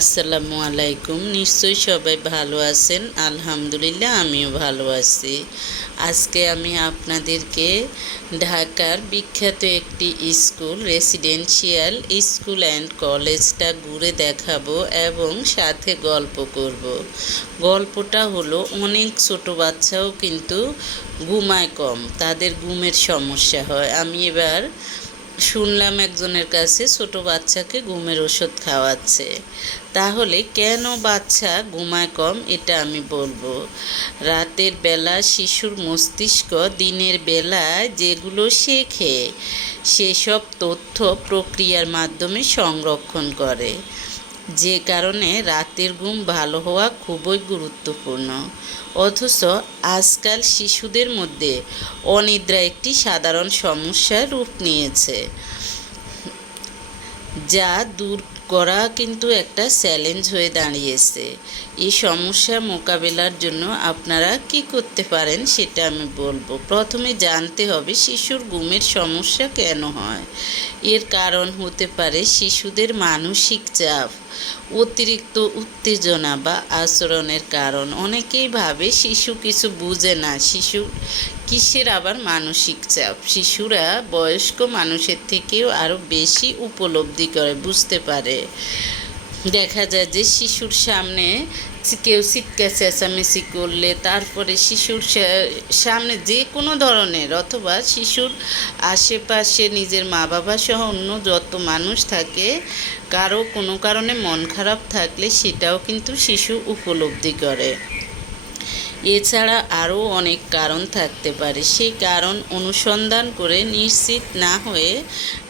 আসসালামু আলাইকুম। নিশ্চয়ই সবাই ভালো আছেন। আলহামদুলিল্লাহ আমিও ভালো আছি। আজকে আমি আপনাদেরকে ঢাকার বিখ্যাত একটি স্কুল, রেসিডেন্সিয়াল স্কুল অ্যান্ড কলেজটা ঘুরে দেখাবো এবং সাথে গল্প করব। গল্পটা হলো অনেক ছোট বাচ্চাও কিন্তু ঘুমায় কম, তাদের ঘুমের সমস্যা হয়। আমি এবার শুনলাম একজনের কাছে ছোট বাচ্চাকে ঘুমের ওষুধ খাওয়াচ্ছে। তাহলে কেন বাচ্চা ঘুমায় কম এটা আমি বলবো। রাতের বেলা শিশুর মস্তিষ্ক দিনের বেলায় যেগুলো শেখে সেসব তথ্য প্রক্রিয়ার মাধ্যমে সংরক্ষণ করে, যে কারণে রাতের ঘুম ভালো হওয়া খুবই গুরুত্বপূর্ণ। অথচ আজকাল শিশুদের মধ্যে অনিদ্রা একটি সাধারণ সমস্যার রূপ নিয়েছে, যা দূর করা কিন্তু একটা চ্যালেঞ্জ হয়ে দাঁড়িয়েছে। এই সমস্যা মোকাবেলার জন্য আপনারা কি করতে পারেন সেটা আমি বলবো। প্রথমে জানতে হবে শিশুর ঘুমের সমস্যা কেন হয়। এর কারণ হতে পারে শিশুদের মানসিক চাপ, অতিরিক্ত উত্তেজনা বা আচরণের কারণ। অনেকেই ভাবে শিশু কিছু বুঝে না, শিশু কিসের আবার মানসিক চাপ। শিশুরা বয়স্ক মানুষের থেকেও আরও বেশি উপলব্ধি করে, বুঝতে পারে। দেখা যায় যে শিশুর সামনে কেউ চিৎকার চেঁচামেচি করলে, তারপরে শিশুর সামনে যে কোনো ধরনের, অথবা শিশুর আশেপাশে নিজের মা বাবা সহ অন্য যত মানুষ থাকে, কারো কোনো কারণে মন খারাপ থাকলে সেটাও কিন্তু শিশু উপলব্ধি করে। এছাড়া আরও অনেক কারণ থাকতে পারে। সেই কারণ অনুসন্ধান করে নিশ্চিত না হয়ে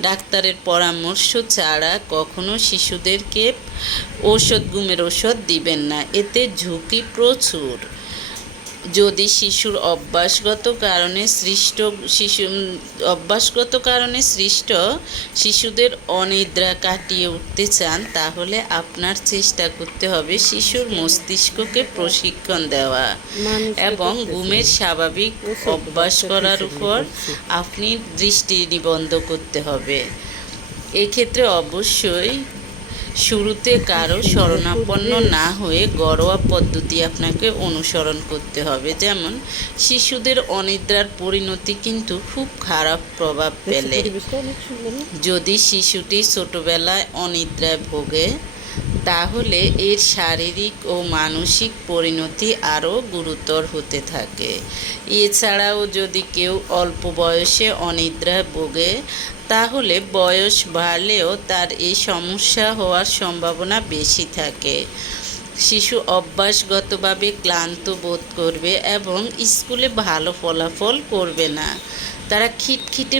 ডাক্তারের পরামর্শ ছাড়া কখনো শিশুদেরকে ঘুমের ওষুধ দিবেন না। এতে ঝুঁকি প্রচুর। যদি শিশুর অভ্যাসগত কারণে সৃষ্ট শিশুদের অনিদ্রা কাটিয়ে উঠতে চান, তাহলে আপনার চেষ্টা করতে হবে শিশুর মস্তিষ্ককে প্রশিক্ষণ দেওয়া এবং ঘুমের স্বাভাবিক অভ্যাস করার উপর আপনি দৃষ্টি নিবদ্ধ করতে হবে। এক্ষেত্রে অবশ্যই শুরুতে কারো শরণাপন্ন না হয়ে ঘরোয়া পদ্ধতি আপনাকে অনুসরণ করতে হবে। যেমন শিশুদের অনিদ্রার পরিণতি কিন্তু খুব খারাপ প্রভাব ফেলে। যদি শিশুটি ছোটবেলায় অনিদ্রায় ভোগে, তাহলে এর শারীরিক ও মানসিক পরিণতি আরও গুরুতর হতে থাকে। এছাড়াও যদি কেউ অল্প বয়সে অনিদ্রায় ভোগে, তাহলে বয়স বাড়লেও তার এই সমস্যা হওয়ার সম্ভাবনা বেশি থাকে। শিশু অভ্যাসগতভাবে ক্লান্ত বোধ করবে এবং স্কুলে ভালো ফলাফল করবে না। তারা খিটখিটে